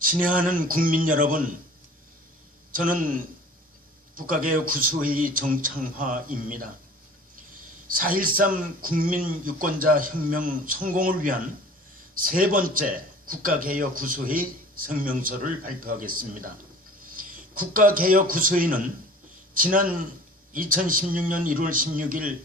친애하는 국민 여러분, 저는 국가개혁 구수회의 정창화입니다. 4.13 국민 유권자 혁명 성공을 위한 세 번째 국가개혁 구수회의 성명서를 발표하겠습니다. 국가개혁 구수회의는 지난 2016년 1월 16일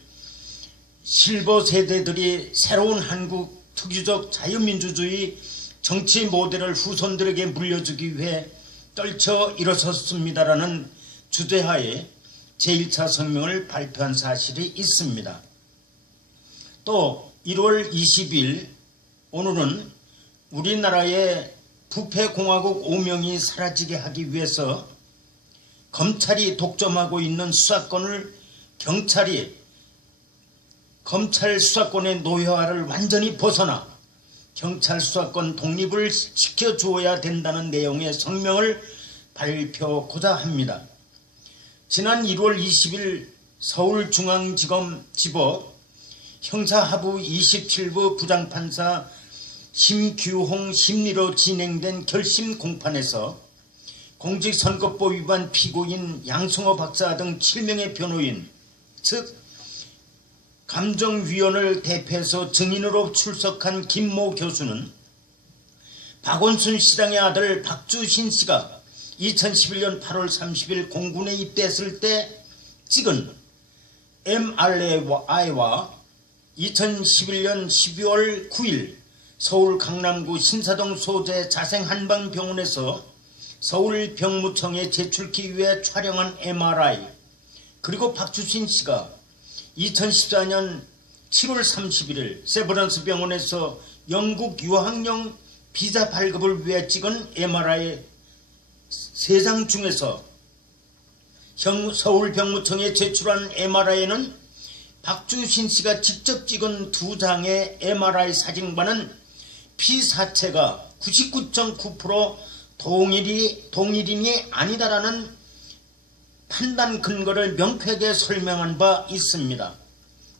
실버 세대들이 새로운 한국 특유적 자유민주주의 정치 모델을 후손들에게 물려주기 위해 떨쳐 일어섰습니다라는 주제하에 제1차 성명을 발표한 사실이 있습니다. 또 1월 20일 오늘은 우리나라의 부패공화국 오명이 사라지게 하기 위해서 검찰이 독점하고 있는 수사권을 검찰 수사권의 노예화를 완전히 벗어나 경찰 수사권 독립을 지켜주어야 된다는 내용의 성명을 발표하고자 합니다. 지난 1월 20일 서울중앙지법 형사하부 27부 부장판사 심규홍 심리로 진행된 결심 공판에서 공직선거법 위반 피고인 양승호 박사 등 7명의 변호인, 즉 감정위원을 대표해서 증인으로 출석한 김모 교수는 박원순 시장의 아들 박주신 씨가 2011년 8월 30일 공군에 입대했을 때 찍은 MRI와 2011년 12월 9일 서울 강남구 신사동 소재 자생한방병원에서 서울병무청에 제출하기 위해 촬영한 MRI, 그리고 박주신 씨가 2014년 7월 31일 세브란스 병원에서 영국 유학용 비자 발급을 위해 찍은 MRI 3장 중에서 서울병무청에 제출한 MRI에는 박주신 씨가 직접 찍은 2장의 MRI 사진과는 피사체가 99.9% 동일인이 아니다라는 판단 근거를 명쾌하게 설명한 바 있습니다.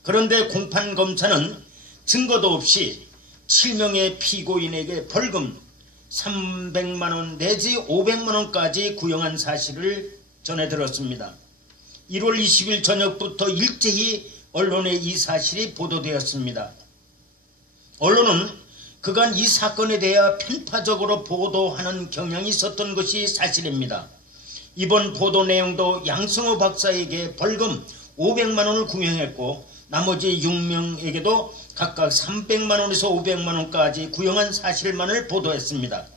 그런데 공판검사는 증거도 없이 7명의 피고인에게 벌금 300만원 내지 500만원까지 구형한 사실을 전해들었습니다. 1월 20일 저녁부터 일제히 언론에 이 사실이 보도되었습니다. 언론은 그간 이 사건에 대해 편파적으로 보도하는 경향이 있었던 것이 사실입니다. 이번 보도 내용도 양승호 박사에게 벌금 500만원을 구형했고 나머지 6명에게도 각각 300만원에서 500만원까지 구형한 사실만을 보도했습니다.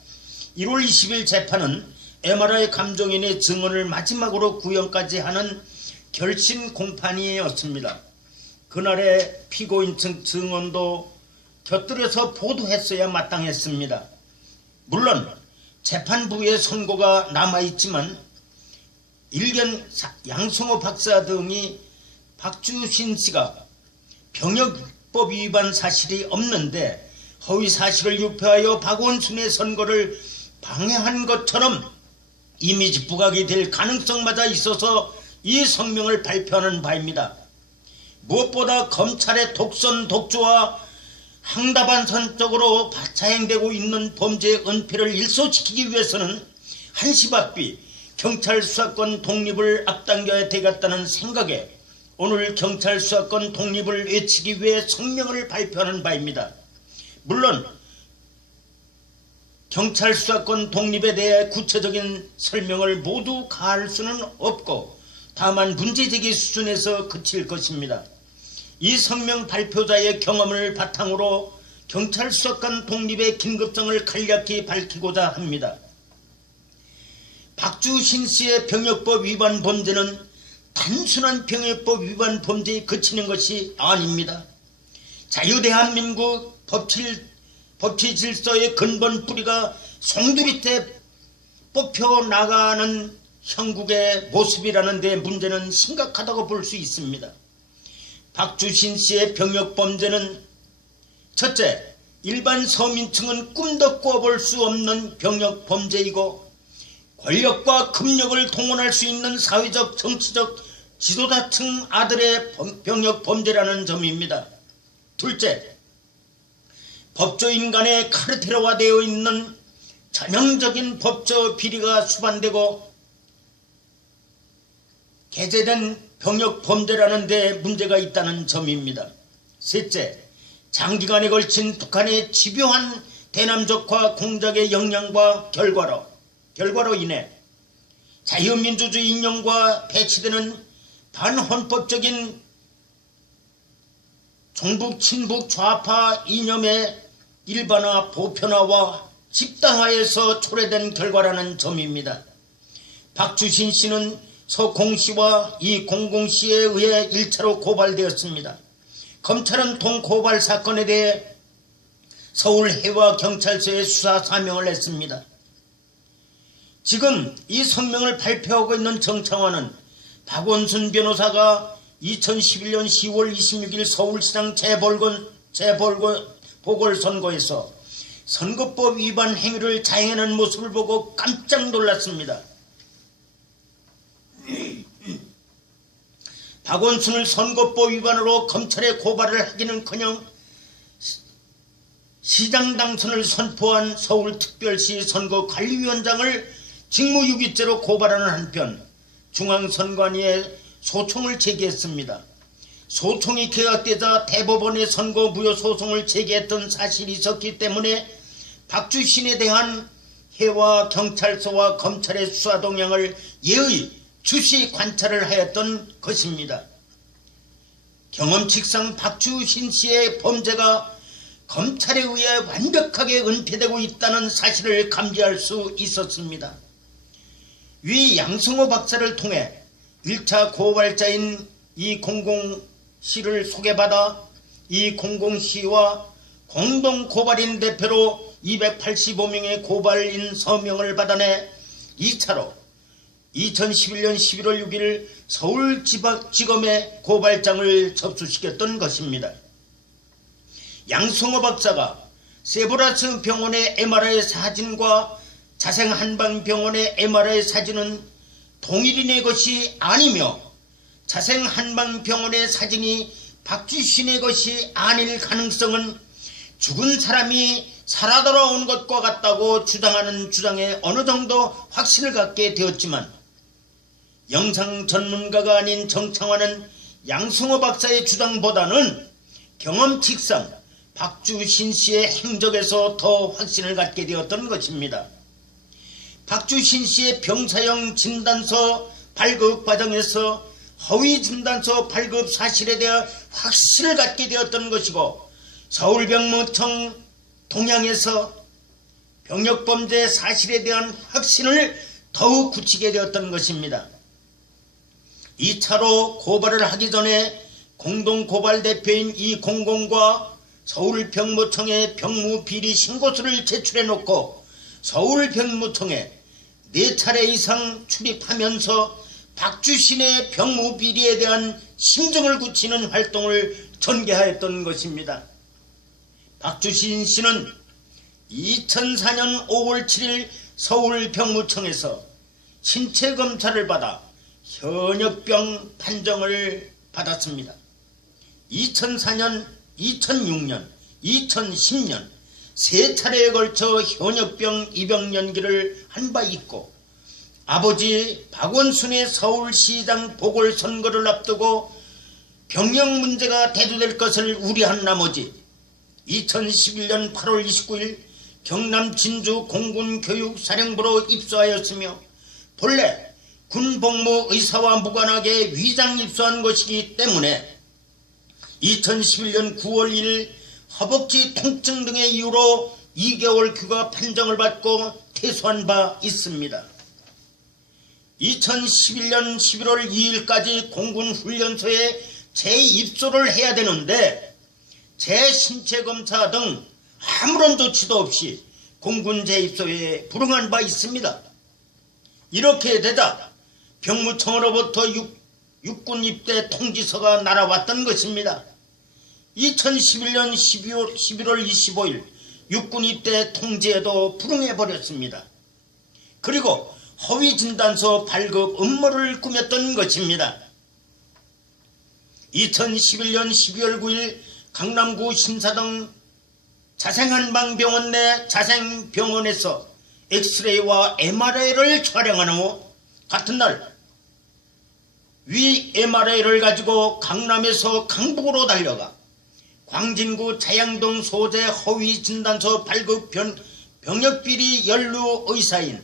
1월 20일 재판은 MRI 감정인의 증언을 마지막으로 구형까지 하는 결심 공판이었습니다. 그날의 피고인 측 증언도 곁들여서 보도했어야 마땅했습니다. 물론 재판부의 선고가 남아있지만 일견 양승호 박사 등이 박주신 씨가 병역법 위반 사실이 없는데 허위 사실을 유포하여 박원순의 선거를 방해한 것처럼 이미지 부각이 될 가능성마다 있어서 이 성명을 발표하는 바입니다. 무엇보다 검찰의 독선 독주와 항다반선적으로 자행되고 있는 범죄의 은폐를 일소시키기 위해서는 한시바삐 경찰 수사권 독립을 앞당겨야 되겠다는 생각에 오늘 경찰 수사권 독립을 외치기 위해 성명을 발표하는 바입니다. 물론 경찰 수사권 독립에 대해 구체적인 설명을 모두 가할 수는 없고 다만 문제제기 수준에서 그칠 것입니다. 이 성명 발표자의 경험을 바탕으로 경찰 수사권 독립의 긴급성을 간략히 밝히고자 합니다. 박주신 씨의 병역법 위반 범죄는 단순한 병역법 위반 범죄에 그치는 것이 아닙니다. 자유대한민국 법치 질서의 근본 뿌리가 송두리째 뽑혀나가는 형국의 모습이라는 데 문제는 심각하다고 볼 수 있습니다. 박주신 씨의 병역 범죄는 첫째, 일반 서민층은 꿈도 꿔볼 수 없는 병역 범죄이고 권력과 금력을 동원할 수 있는 사회적 정치적 지도자층 아들의 병역 범죄라는 점입니다. 둘째, 법조인 간의 카르텔화되어 있는 전형적인 법조 비리가 수반되고 게재된 병역 범죄라는 데 문제가 있다는 점입니다. 셋째, 장기간에 걸친 북한의 집요한 대남적화 공작의 영향과 결과로 인해 자유민주주의 인용과 배치되는 반헌법적인 종북 친북 좌파 이념의 일반화 보편화와 집단화에서 초래된 결과라는 점입니다. 박주신 씨는 서공 씨와 이공공 씨에 의해 1차로 고발되었습니다. 검찰은 동고발 사건에 대해 서울해와경찰서에 수사 사명을 했습니다. 지금 이 성명을 발표하고 있는 정청화는 박원순 변호사가 2011년 10월 26일 서울시장 재보궐선거에서 선거법 위반 행위를 자행하는 모습을 보고 깜짝 놀랐습니다. 박원순을 선거법 위반으로 검찰에 고발을 하기는커녕 시장 당선을 선포한 서울특별시 선거관리위원장을 직무유기죄로 고발하는 한편 중앙선관위에 소송을 제기했습니다. 소송이 기각되자 대법원에 선거 무효 소송을 제기했던 사실이 있었기 때문에 박주신에 대한 해와 경찰서와 검찰의 수사 동향을 예의 주시 관찰을 하였던 것입니다. 경험칙상 박주신 씨의 범죄가 검찰에 의해 완벽하게 은폐되고 있다는 사실을 감지할 수 있었습니다. 위 양승호 박사를 통해 1차 고발자인 이공공 씨를 소개받아 이공공 씨와 공동 고발인 대표로 285명의 고발인 서명을 받아내 2차로 2011년 11월 6일 서울지검에 고발장을 접수시켰던 것입니다. 양승호 박사가 세브란스 병원의 MRI 사진과 자생한방병원의 MRI 사진은 동일인의 것이 아니며 자생한방병원의 사진이 박주신의 것이 아닐 가능성은 죽은 사람이 살아 돌아온 것과 같다고 주장하는 주장에 어느 정도 확신을 갖게 되었지만 영상 전문가가 아닌 정청화는 양승호 박사의 주장보다는 경험칙상 박주신 씨의 행적에서 더 확신을 갖게 되었던 것입니다. 박주신 씨의 병사형 진단서 발급 과정에서 허위 진단서 발급 사실에 대한 확신을 갖게 되었던 것이고 서울병무청 동향에서 병역범죄 사실에 대한 확신을 더욱 굳히게 되었던 것입니다. 2차로 고발을 하기 전에 공동고발 대표인 이공공과 서울병무청에 병무비리 신고서를 제출해놓고 서울병무청에 4차례 이상 출입하면서 박주신의 병무비리에 대한 심증을 굳히는 활동을 전개하였던 것입니다. 박주신 씨는 2004년 5월 7일 서울병무청에서 신체검사를 받아 현역병 판정을 받았습니다. 2004년, 2006년, 2010년 3차례에 걸쳐 현역병 입영 연기를 한 바 있고 아버지 박원순의 서울시장 보궐선거를 앞두고 병역 문제가 대두될 것을 우려한 나머지 2011년 8월 29일 경남 진주 공군교육사령부로 입소하였으며 본래 군복무 의사와 무관하게 위장 입소한 것이기 때문에 2011년 9월 1일 허벅지 통증 등의 이유로 2개월 휴가 판정을 받고 퇴소한 바 있습니다. 2011년 11월 2일까지 공군훈련소에 재입소를 해야 되는데 재신체검사 등 아무런 조치도 없이 공군 재입소에 불응한 바 있습니다. 이렇게 되자 병무청으로부터 육군 입대 통지서가 날아왔던 것입니다. 2011년 11월 25일 육군 입대 통지에도 불응해버렸습니다. 그리고 허위 진단서 발급 음모를 꾸몄던 것입니다. 2011년 12월 9일 강남구 신사동 자생한방병원 내 자생병원에서 엑스레이와 MRI를 촬영한 후 같은 날 위 MRI를 가지고 강남에서 강북으로 달려가 광진구 자양동 소재 허위 진단서 발급 병역비리 연루 의사인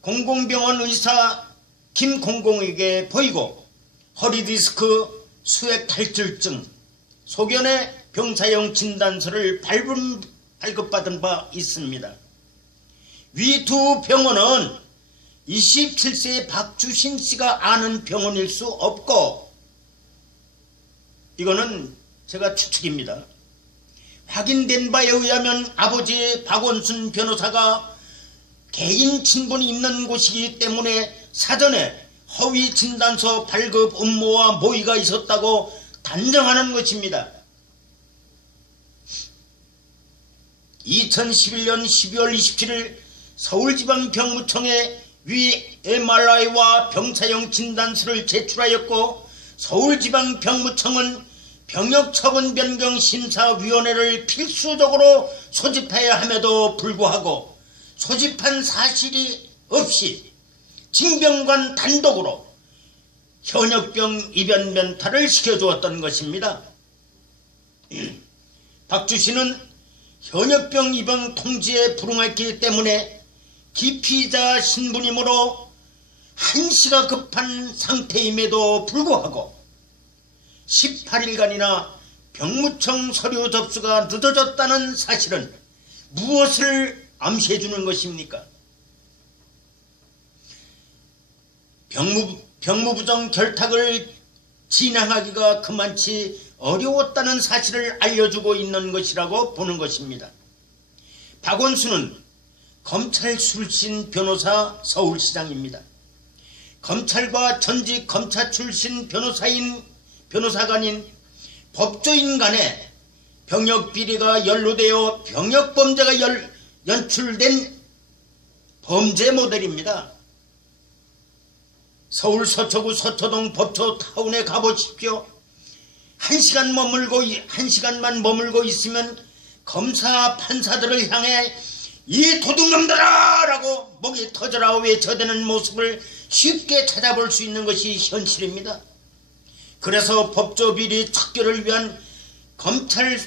공공병원 의사 김공공에게 보이고 허리디스크 수액 탈출증 소견의 병사용 진단서를 발급받은 바 있습니다. 위 두 병원은 27세의 박주신 씨가 아는 병원일 수 없고, 이거는 제가 추측입니다. 확인된 바에 의하면 아버지 박원순 변호사가 개인 친분이 있는 곳이기 때문에 사전에 허위 진단서 발급 음모와 모의가 있었다고 단정하는 것입니다. 2011년 12월 27일 서울지방병무청에 위 MRI와 병사용 진단서를 제출하였고, 서울지방병무청은 병역처분변경심사위원회를 필수적으로 소집해야 함에도 불구하고 소집한 사실이 없이 징병관 단독으로 현역병 입원 면탈을 시켜주었던 것입니다. 박주신은 현역병 입원 통지에 불응했기 때문에 기피자 신분이므로 한시가 급한 상태임에도 불구하고 18일간이나 병무청 서류 접수가 늦어졌다는 사실은 무엇을 암시해주는 것입니까? 병무부정 결탁을 진행하기가 그만치 어려웠다는 사실을 알려주고 있는 것이라고 보는 것입니다. 박원순은 검찰 출신 변호사 서울시장입니다. 검찰과 전직 검찰 출신 변호사관인 법조인 간에 병역비리가 연루되어 병역범죄가 연출된 범죄 모델입니다. 서울 서초구 서초동 법초타운에 가보십시오. 1시간만 머물고 있으면 검사 판사들을 향해 이 도둑놈들아! 라고 목이 터져라 외쳐대는 모습을 쉽게 찾아볼 수 있는 것이 현실입니다. 그래서 법조비리 척결을 위한 검찰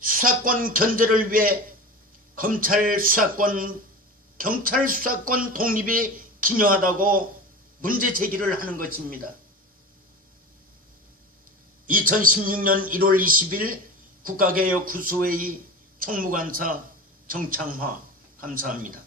수사권 견제를 위해 검찰 수사권, 경찰 수사권 독립이 기묘하다고 문제 제기를 하는 것입니다. 2016년 1월 20일 국가개혁 구수회의 총무관사 정창화 감사합니다.